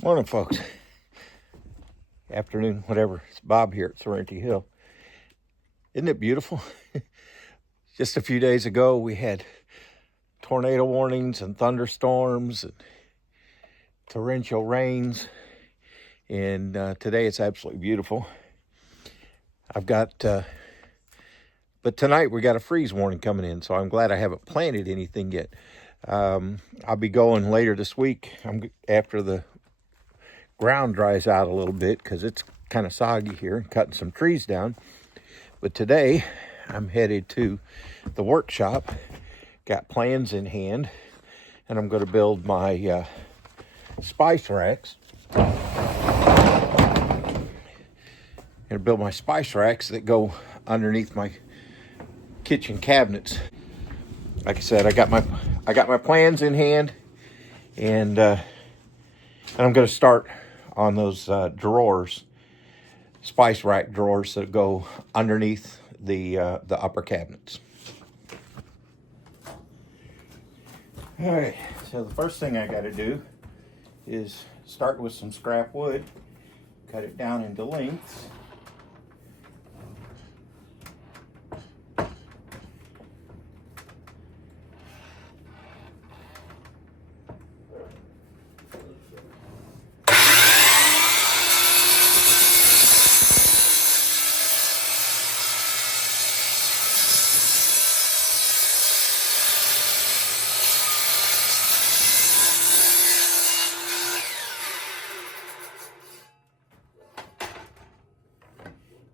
Morning, folks. Afternoon, whatever. It's Bob here at Sorrento Hill. Isn't it beautiful? Just a few days ago, we had tornado warnings and thunderstorms and torrential rains. And today it's absolutely beautiful. But tonight we got a freeze warning coming in, so I'm glad I haven't planted anything yet. I'll be going later this week after the ground dries out a little bit because it's kind of soggy here, cutting some trees down. But today I'm headed to the workshop, got plans in hand, and I'm going to build my spice racks. And build my spice racks that go underneath my kitchen cabinets. Like I said, I got my plans in hand, and I'm going to start on those drawers, spice rack drawers that go underneath the upper cabinets. All right, so the first thing I got to do is start with some scrap wood, cut it down into lengths.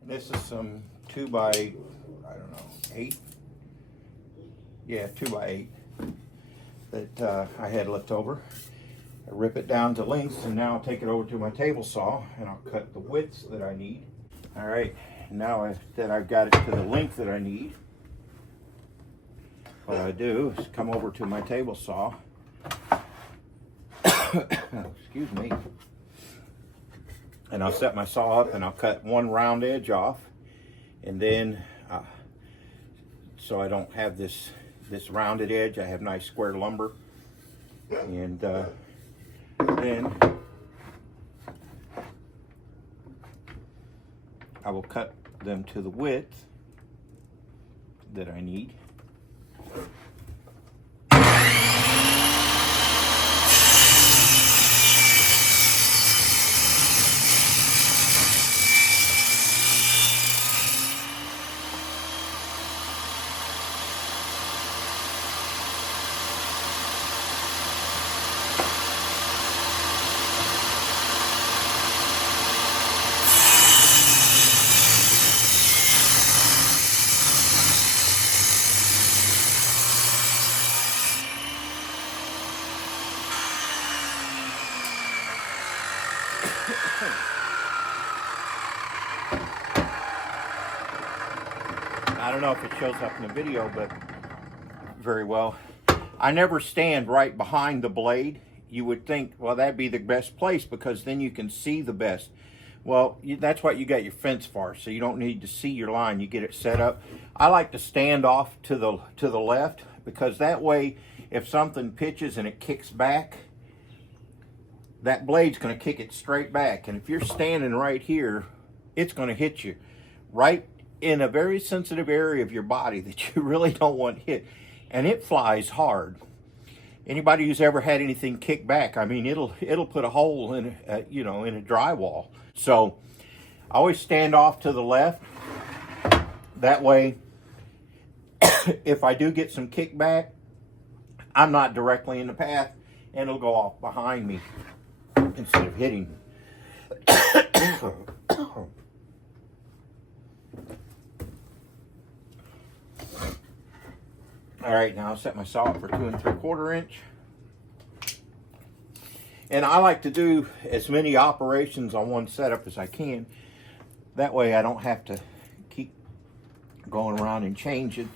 This is some 2x, 8. Yeah, 2x8 that I had left over. I rip it down to lengths, and now I'll take it over to my table saw and I'll cut the widths that I need. All right, now that I've got it to the length that I need, what I do is come over to my table saw. Excuse me. And I'll set my saw up and I'll cut one round edge off, and then so I don't have this rounded edge, I have nice square lumber. And then I will cut them to the width that I need. I don't know if it shows up in the video, but very well. I never stand right behind the blade. You would think, well, that'd be the best place because then you can see the best. Well, that's what you got your fence for, so you don't need to see your line. You get it set up. I like to stand off to the left because that way, if something pitches and it kicks back, that blade's going to kick it straight back. And if you're standing right here, it's going to hit you right in a very sensitive area of your body that you really don't want hit, and it flies hard. Anybody who's ever had anything kick back, I mean, it'll put a hole in in a drywall. So I always stand off to the left. That way, if I do get some kickback, I'm not directly in the path, and it'll go off behind me instead of hitting me. All right, now I'll set my saw up for 2 3/4 inch. And I like to do as many operations on one setup as I can. That way I don't have to keep going around and changing.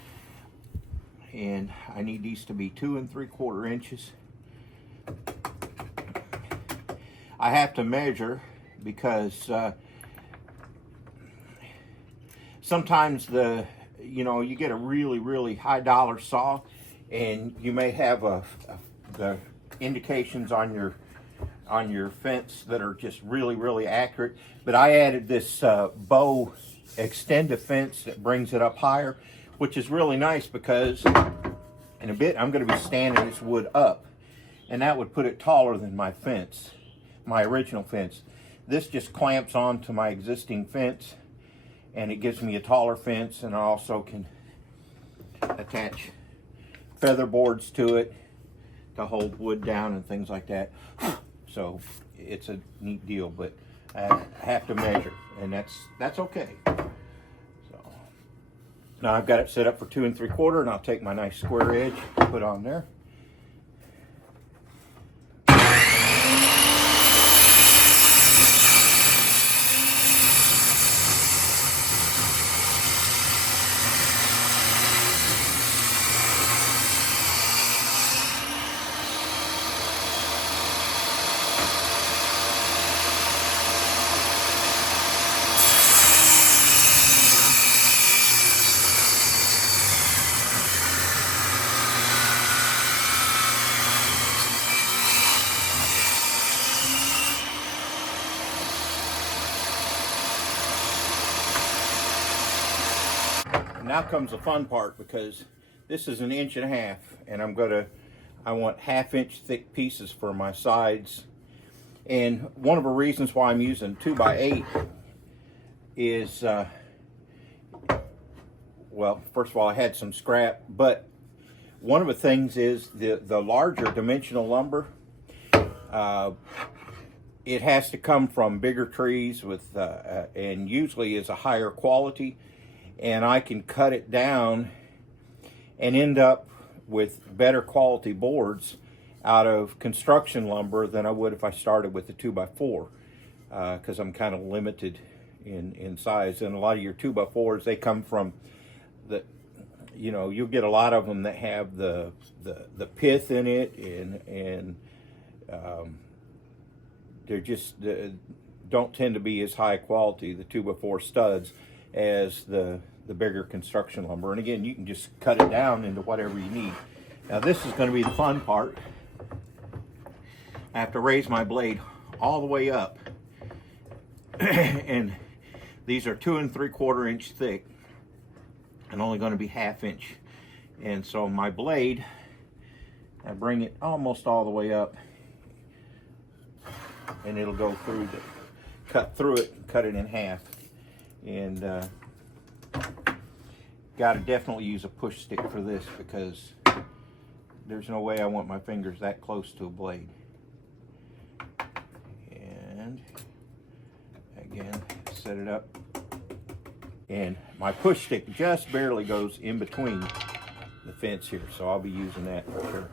And I need these to be 2 3/4 inches. I have to measure because sometimes you get a really high dollar saw, and you may have the indications on your on your fence that are just really, really accurate. But I added this bow extended fence that brings it up higher, which is really nice because in a bit I'm going to be standing this wood up, and that would put it taller than my fence, my original fence. This just clamps onto my existing fence, and it gives me a taller fence, and I also can attach feather boards to it to hold wood down and things like that. So it's a neat deal, but I have to measure, and that's okay. So now I've got it set up for 2 3/4, and I'll take my nice square edge, put on there. Now comes the fun part, because this is 1.5 inches, and I want 1/2 inch thick pieces for my sides. And one of the reasons why I'm using 2x8 is, well, first of all, I had some scrap, but one of the things is the larger dimensional lumber, it has to come from bigger trees with, and usually is a higher quality. And I can cut it down and end up with better quality boards out of construction lumber than I would if I started with a 2x4, because I'm kind of limited in size. And a lot of your 2x4s, they come from you'll get a lot of them that have the pith in it, and they're just don't tend to be as high quality, the 2x4 studs, as the bigger construction lumber. And again, you can just cut it down into whatever you need. Now this is going to be the fun part. I have to raise my blade all the way up, and these are 2 3/4 inch thick and only going to be 1/2 inch. And so my blade, I bring it almost all the way up, and it'll go through cut through it and cut it in half. And got to definitely use a push stick for this, because there's no way I want my fingers that close to a blade. And again, set it up, and my push stick just barely goes in between the fence here, so I'll be using that for sure.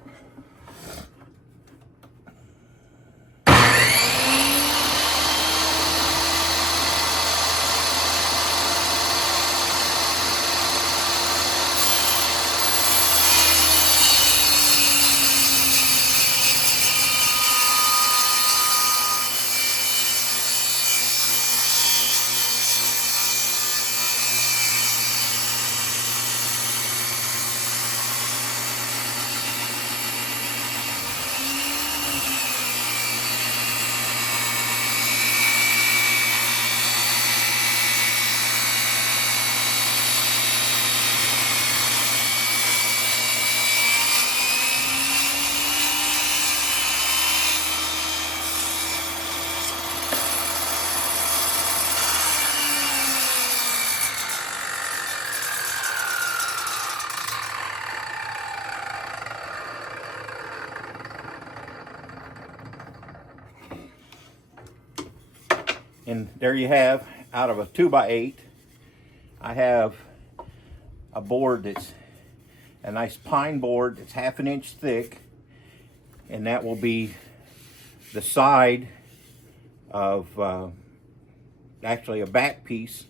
And there you have, out of a 2x8, I have a board that's a nice pine board that's 1/2 inch thick, and that will be the side of actually a back piece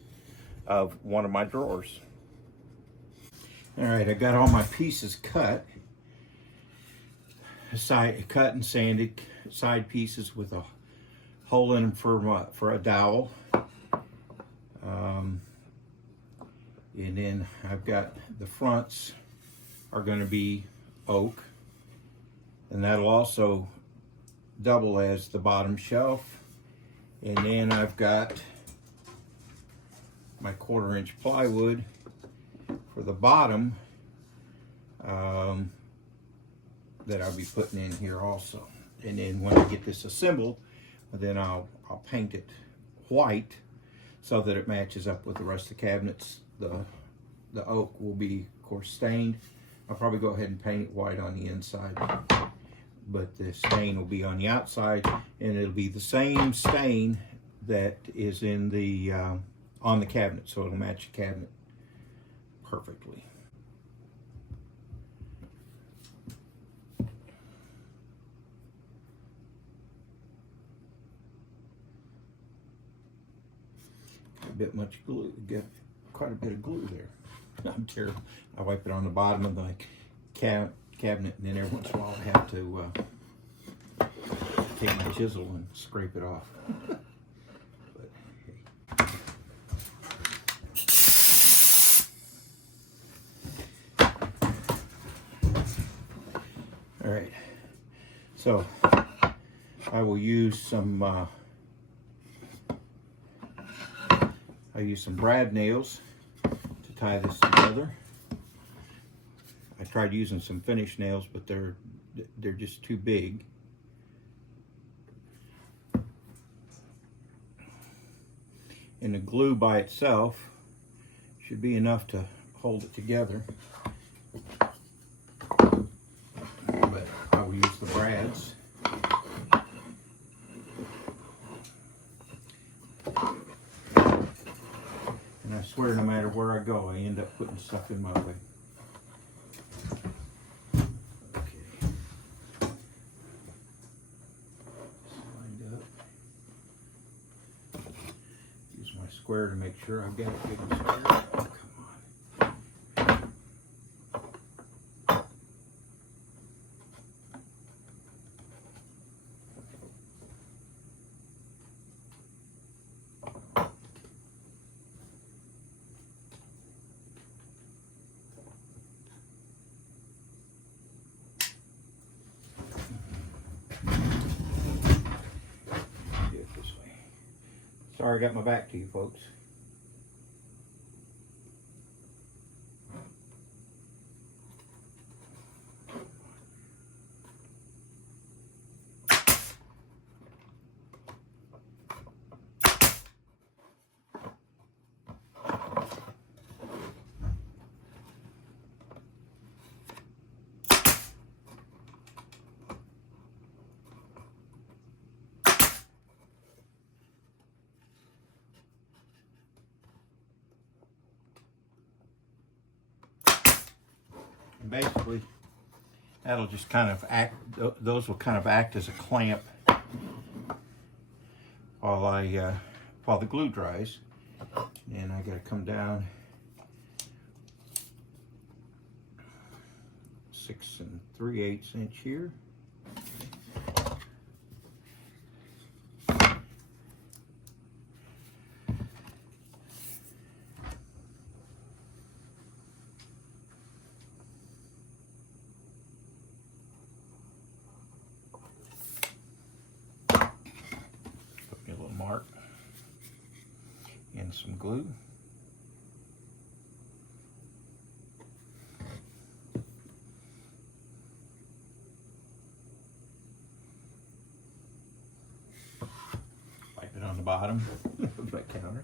of one of my drawers. All right, I got all my pieces cut, cut and sanded, side pieces with a hole in them for a dowel. And then I've got the fronts are going to be oak, and that'll also double as the bottom shelf. And then I've got my 1/4 inch plywood for the bottom that I'll be putting in here also. And then when I get this assembled, then I'll paint it white so that it matches up with the rest of the cabinets. The oak will be, of course, stained. I'll probably go ahead and paint it white on the inside, but the stain will be on the outside, and it'll be the same stain that is in the on the cabinet, so it'll match the cabinet perfectly. A bit much glue, get quite a bit of glue there. I'm terrible. I wipe it on the bottom of the cabinet, and then every once in a while I have to take my chisel and scrape it off. But, hey. All right, so I will use some brad nails to tie this together. I tried using some finish nails, but they're just too big. And the glue by itself should be enough to hold it together. But I will use the brads. And I swear, no matter where I go, I end up putting stuff in my way. Okay. Slide up. Use my square to make sure I've got it big and square. Oh, come on. Sorry I got my back to you folks. And basically, that'll just kind of act, those will kind of act as a clamp while the glue dries. And I gotta come down 6 3/8 inch here. Mark and some glue. Wipe it on the bottom of my counter.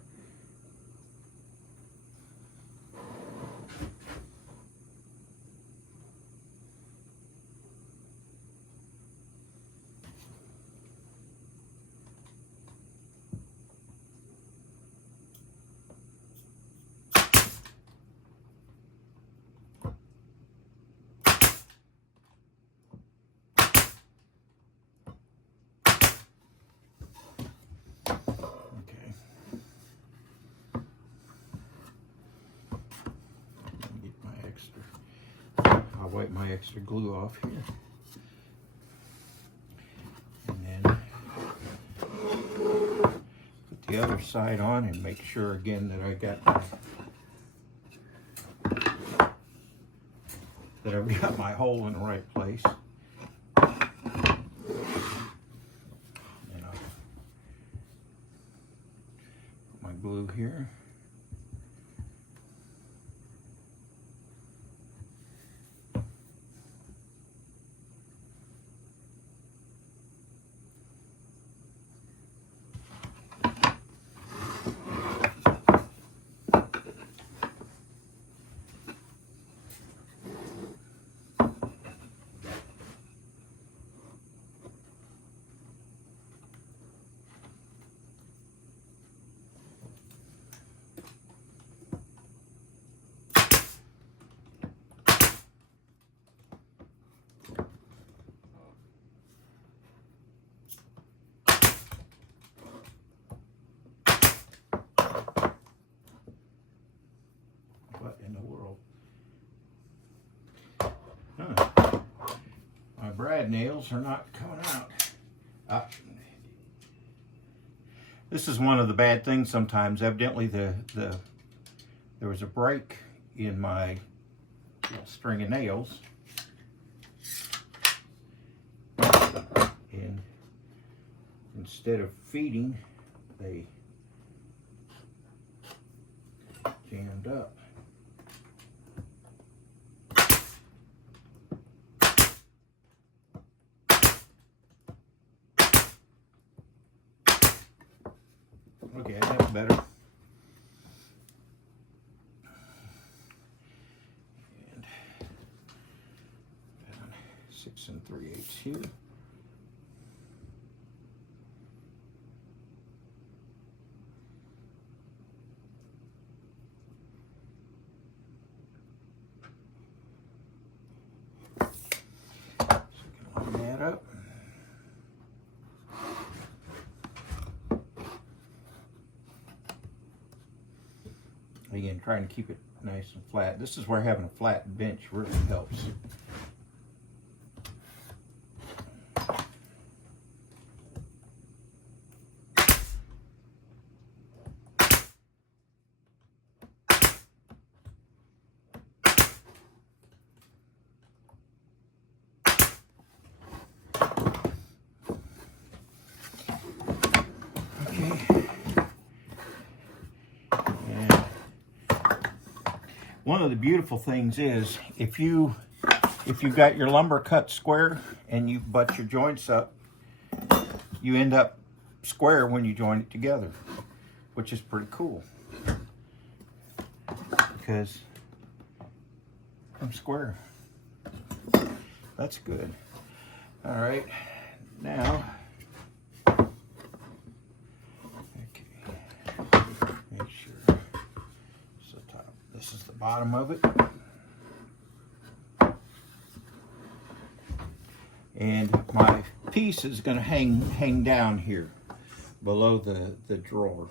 I'll wipe my extra glue off here. And then put the other side on and make sure again that I've got my hole in the right place. my glue here. What in the world? Huh. My brad nails are not coming out. This is one of the bad things sometimes. Evidently there was a break in my little string of nails. And instead of feeding, they jammed up. Okay, that's better. And 6 3/8 here. So we can line that up. Again, trying to keep it nice and flat. This is where having a flat bench really helps. One of the beautiful things is if you've got your lumber cut square and you butt your joints up, you end up square when you join it together, which is pretty cool because I'm square. That's good. All right, now make sure it's the top. This is the bottom of it. And my piece is going to hang down here below the drawer.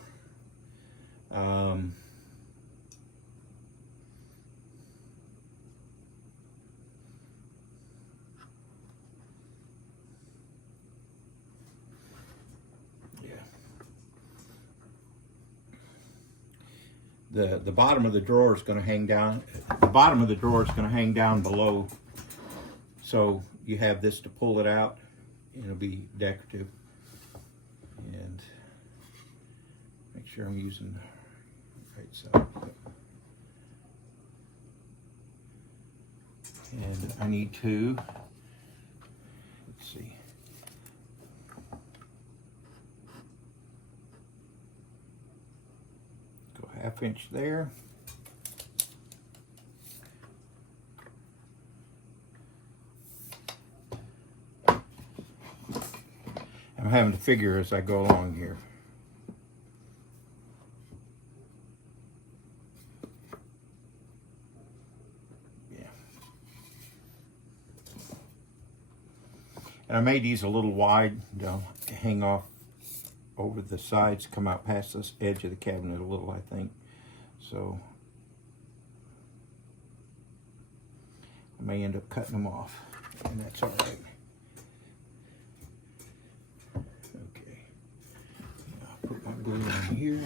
The bottom of the drawer is going to hang down. The bottom of the drawer is going to hang down below, so you have this to pull it out. It'll be decorative. And make sure I'm using the right side. And I need to, let's see. Go 1/2 inch there. I'm having to figure as I go along here. Yeah. And I made these a little wide. They'll hang off over the sides, come out past this edge of the cabinet a little, I think. So I may end up cutting them off, and that's all right. Put my glue on here.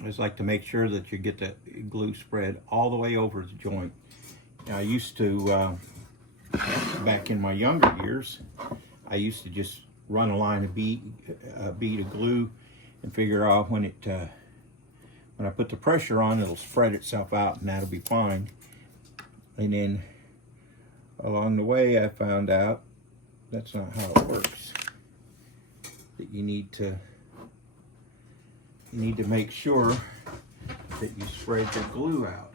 I just like to make sure that you get the glue spread all the way over the joint. I used to, back in my younger years, I used to just run a line of bead of glue and figure out when I put the pressure on, it'll spread itself out and that'll be fine. And then along the way, I found out that's not how it works. That you need to make sure that you spread the glue out.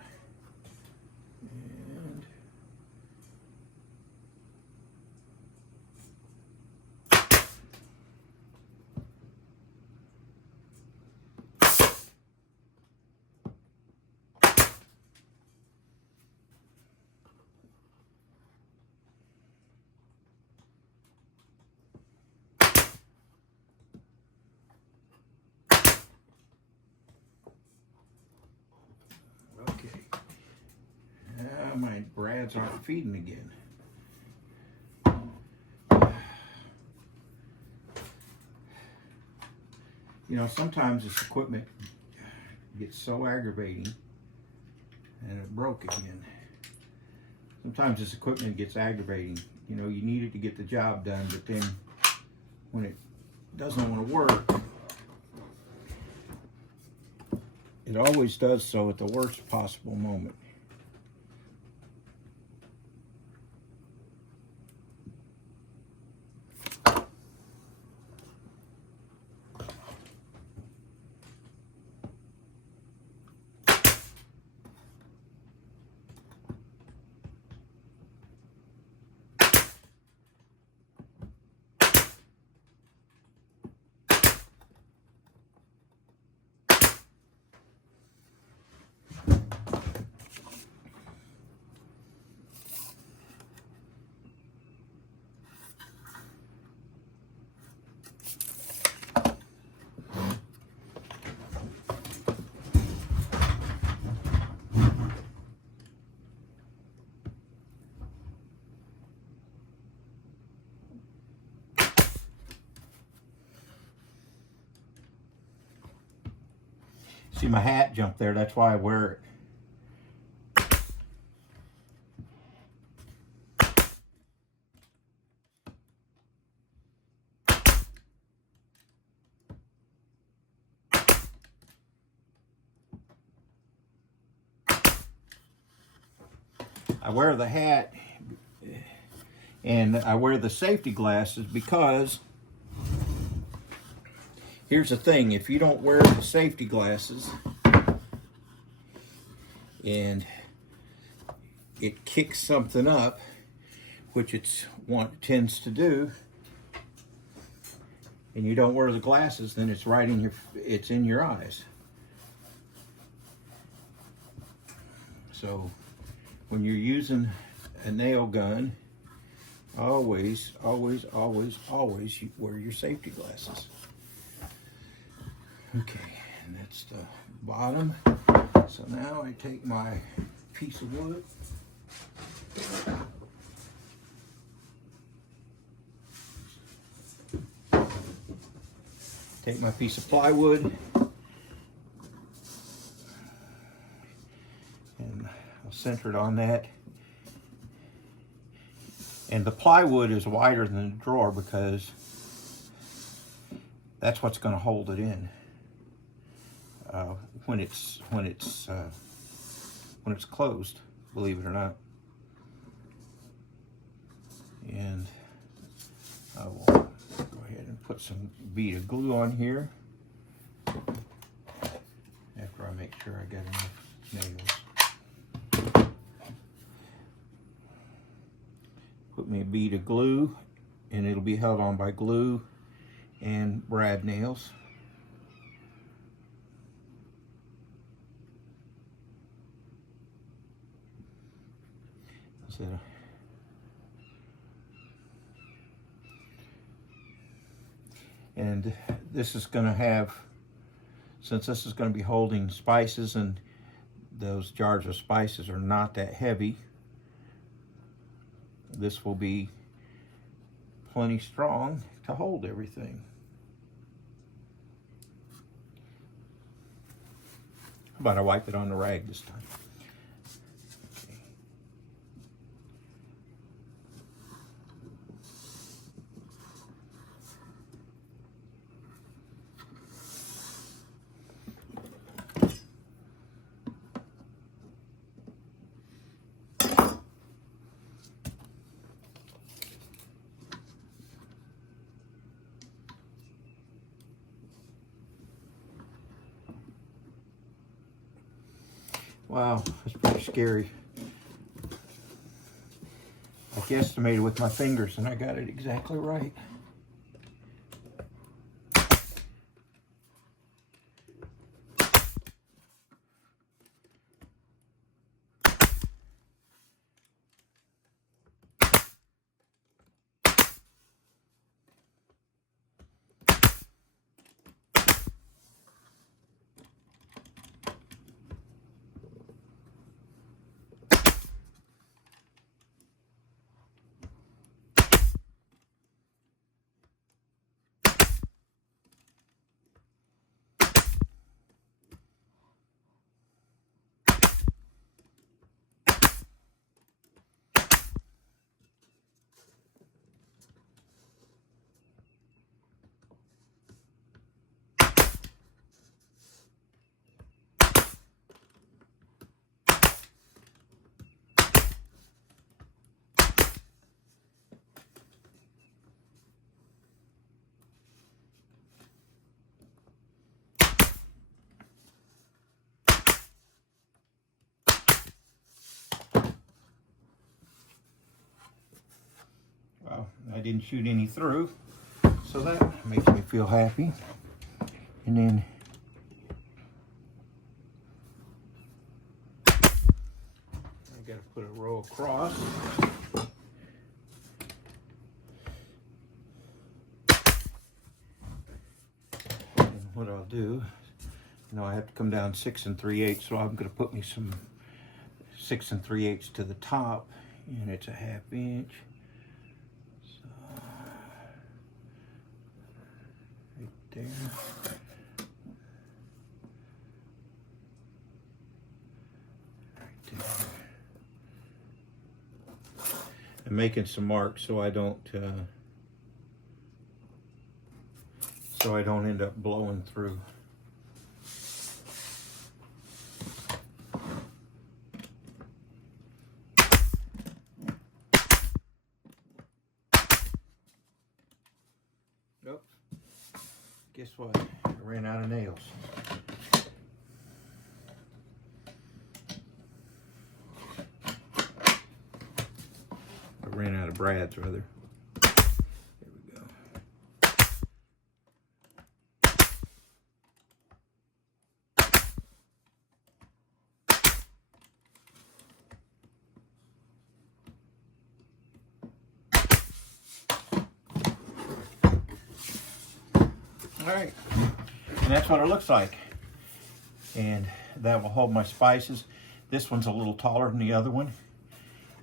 Okay. Now my brads aren't feeding again. You know, sometimes this equipment gets so aggravating, and it broke again. Sometimes this equipment gets aggravating. You know, you need it to get the job done, but then when it doesn't want to work, it always does so at the worst possible moment. See, my hat jumped there, that's why I wear it. I wear the hat and I wear the safety glasses because here's the thing, if you don't wear the safety glasses and it kicks something up, which it tends to do, and you don't wear the glasses, then it's right in it's in your eyes. So when you're using a nail gun, always, always, always, always wear your safety glasses. Okay, and that's the bottom. So now I take my piece of wood. Take my piece of plywood. And I'll center it on that. And the plywood is wider than the drawer because that's what's going to hold it in. When it's closed, believe it or not. And I will go ahead and put some bead of glue on here after I make sure I got enough nails. Put me a bead of glue, and it'll be held on by glue and brad nails. And this is going to have, since this is going to be holding spices, and those jars of spices are not that heavy, this will be plenty strong to hold everything. How about I wipe it on the rag this time? Okay. Wow, that's pretty scary. I guesstimated with my fingers and I got it exactly right. Well, I didn't shoot any through, so that makes me feel happy. And then I gotta put a row across. And what I'll do, I have to come down 6 3/8, so I'm gonna put me some 6 3/8 to the top, and it's a 1/2 inch. There. Right there. I'm making some marks so I don't end up blowing through. Nope. Guess what? I ran out of nails. I ran out of brads, rather. There we go. All right, and that's what it looks like. And that will hold my spices. This one's a little taller than the other one,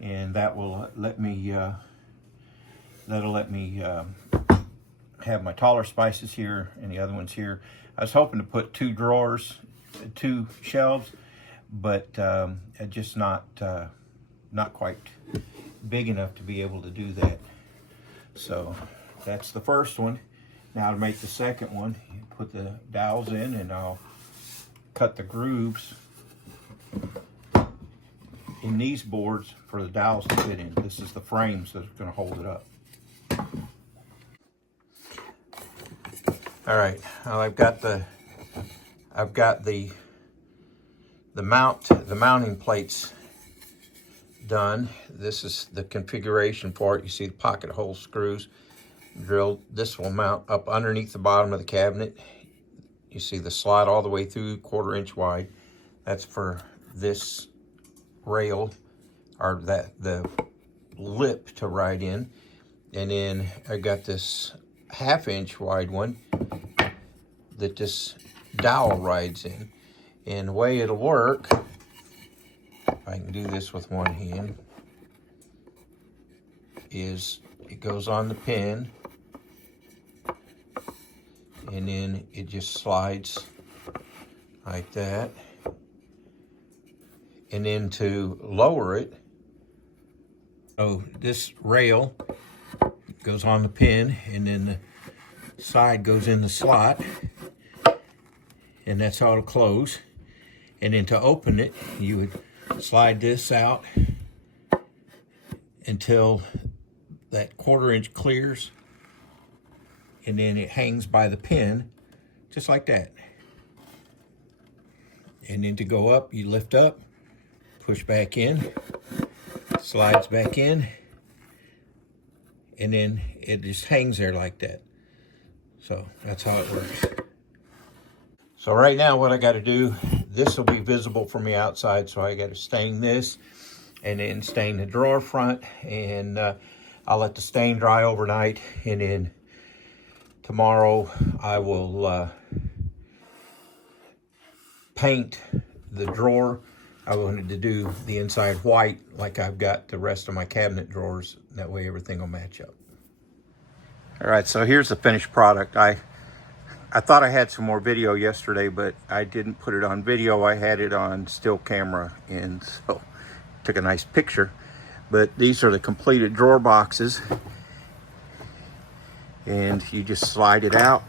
and that will let me have my taller spices here and the other ones here. I was hoping to put 2 drawers, 2 shelves, but just not quite big enough to be able to do that. So that's the first one. Now to make the second one, you put the dowels in, and I'll cut the grooves in these boards for the dowels to fit in. This is the frames that's going to hold it up. All right, well, I've got the mounting plates done. This is the configuration for it. You see the pocket hole screws drilled. This will mount up underneath the bottom of the cabinet. You see the slide all the way through, 1/4 inch wide. That's for this rail, or the lip to ride in. And then I got this 1/2 inch wide one that this dowel rides in. And the way it'll work, if I can do this with one hand, is it goes on the pin, and then it just slides like that, and then to lower it, so this rail goes on the pin, and then the side goes in the slot, and that's how it'll close. And then to open it, you would slide this out until that 1/4 inch clears, and then it hangs by the pin just like that. And then to go up, you lift up, push back in, slides back in, and then it just hangs there like that. So that's how it works. So right now what I got to do, this will be visible from the outside, so I got to stain this and then stain the drawer front, and I'll let the stain dry overnight, and then tomorrow I will paint the drawer. I wanted to do the inside white like I've got the rest of my cabinet drawers. That way everything will match up. All right, so here's the finished product. I thought I had some more video yesterday, but I didn't put it on video. I had it on still camera, and so took a nice picture. But these are the completed drawer boxes, and you just slide it out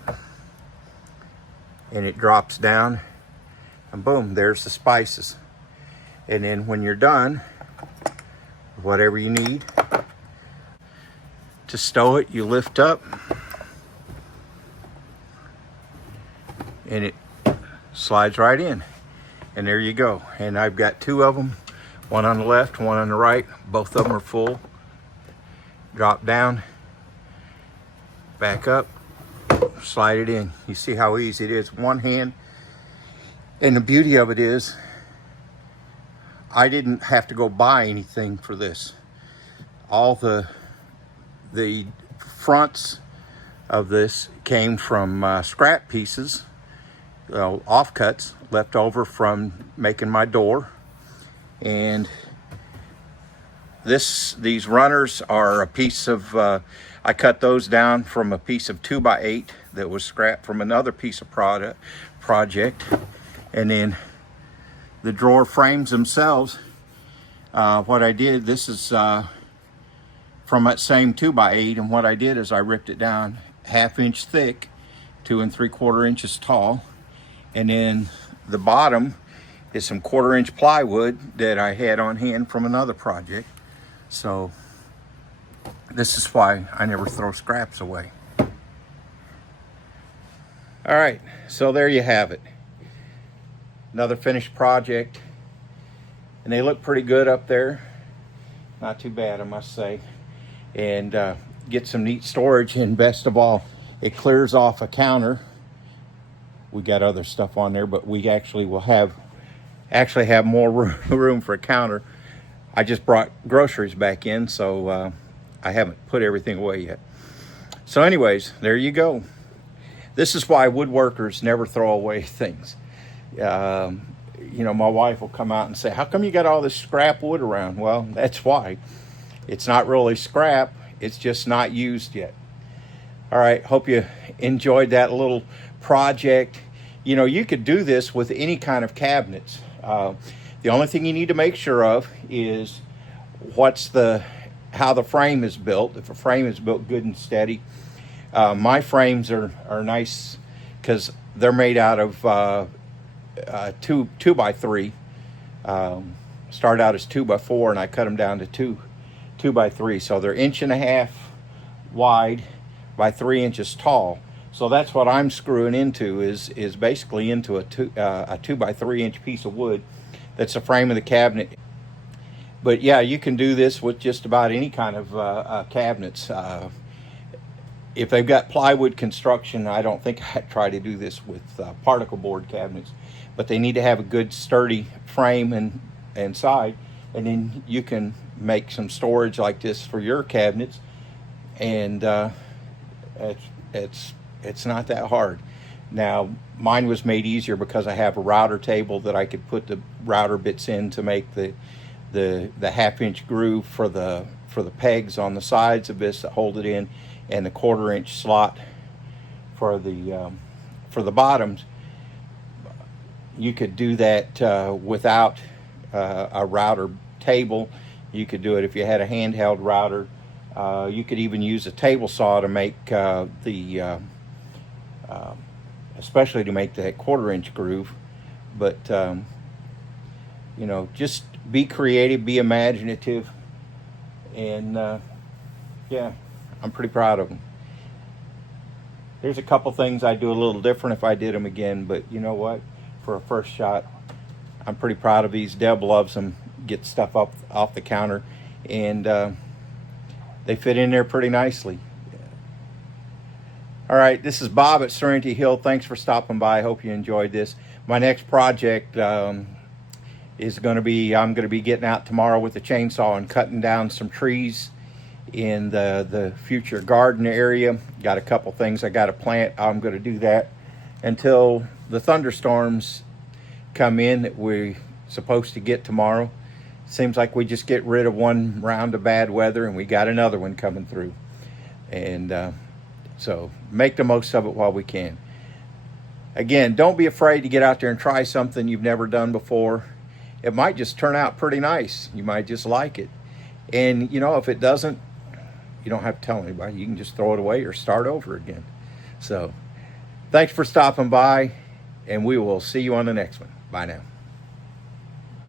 and it drops down, and boom, there's the spices. And then when you're done, whatever you need to stow it, you lift up and it slides right in, and there you go. And I've got 2 of them, one on the left, one on the right. Both of them are full. Drop down, back up, slide it in. You see how easy it is, one hand. And the beauty of it is I didn't have to go buy anything for this. All the fronts of this came from scrap pieces, offcuts left over from making my door. And these runners are a piece of, I cut those down from a piece of 2x8 that was scrapped from another piece of project. And then the drawer frames themselves, what I did, this is from that same 2x8, and what I did is I ripped it down 1/2 inch thick, 2 3/4 inches tall, and then the bottom is some 1/4 inch plywood that I had on hand from another project. So this is why I never throw scraps away. All right, so there you have it. Another finished project, and they look pretty good up there. Not too bad, I must say. And get some neat storage, and best of all, it clears off a counter. We got other stuff on there, but we actually will have more room for a counter. I just brought groceries back in, so I haven't put everything away yet. So anyways, there you go. This is why woodworkers never throw away things. You know, my wife will come out and say, how come you got all this scrap wood around? Well, that's why. It's not really scrap, it's just not used yet. All right, hope you enjoyed that little project. You know, you could do this with any kind of cabinets. The only thing you need to make sure of is how the frame is built. If a frame is built good and steady. My frames are nice because they're made out of 2x3. Start out as 2x4, and I cut them down to 2x3. So they're 1.5 inches wide by 3 inches tall. So that's what I'm screwing into is basically into a 2x3 inch piece of wood. That's the frame of the cabinet. But yeah, you can do this with just about any kind of cabinets. If they've got plywood construction, I don't think I'd try to do this with particle board cabinets. But they need to have a good sturdy frame and side, and then you can make some storage like this for your cabinets, and it's not that hard. Now mine was made easier because I have a router table that I could put the router bits in to make the 1/2 inch groove for the pegs on the sides of this that hold it in, and the 1/4 inch slot for the bottoms. You could do that without a router table. You could do it if you had a handheld router. You could even use a table saw to make especially to make that 1/4 inch groove. But you know, just be creative, be imaginative, and yeah, I'm pretty proud of them. There's a couple things I'd do a little different if I did them again, but you know what? For a first shot, I'm pretty proud of these. Deb loves them. Get stuff up off the counter, and they fit in there pretty nicely. All right, this is Bob at Serenity Hill. Thanks for stopping by. I hope you enjoyed this. My next project is going to be, I'm going to be getting out tomorrow with a chainsaw and cutting down some trees in the future garden area. Got a couple things I got to plant. I'm going to do that until the thunderstorms come in that we're supposed to get tomorrow. Seems like we just get rid of one round of bad weather and we got another one coming through. And so make the most of it while we can. Again, don't be afraid to get out there and try something you've never done before. It might just turn out pretty nice. You might just like it. And you know, if it doesn't, you don't have to tell anybody. You can just throw it away or start over again. So thanks for stopping by, and we will see you on the next one. Bye now.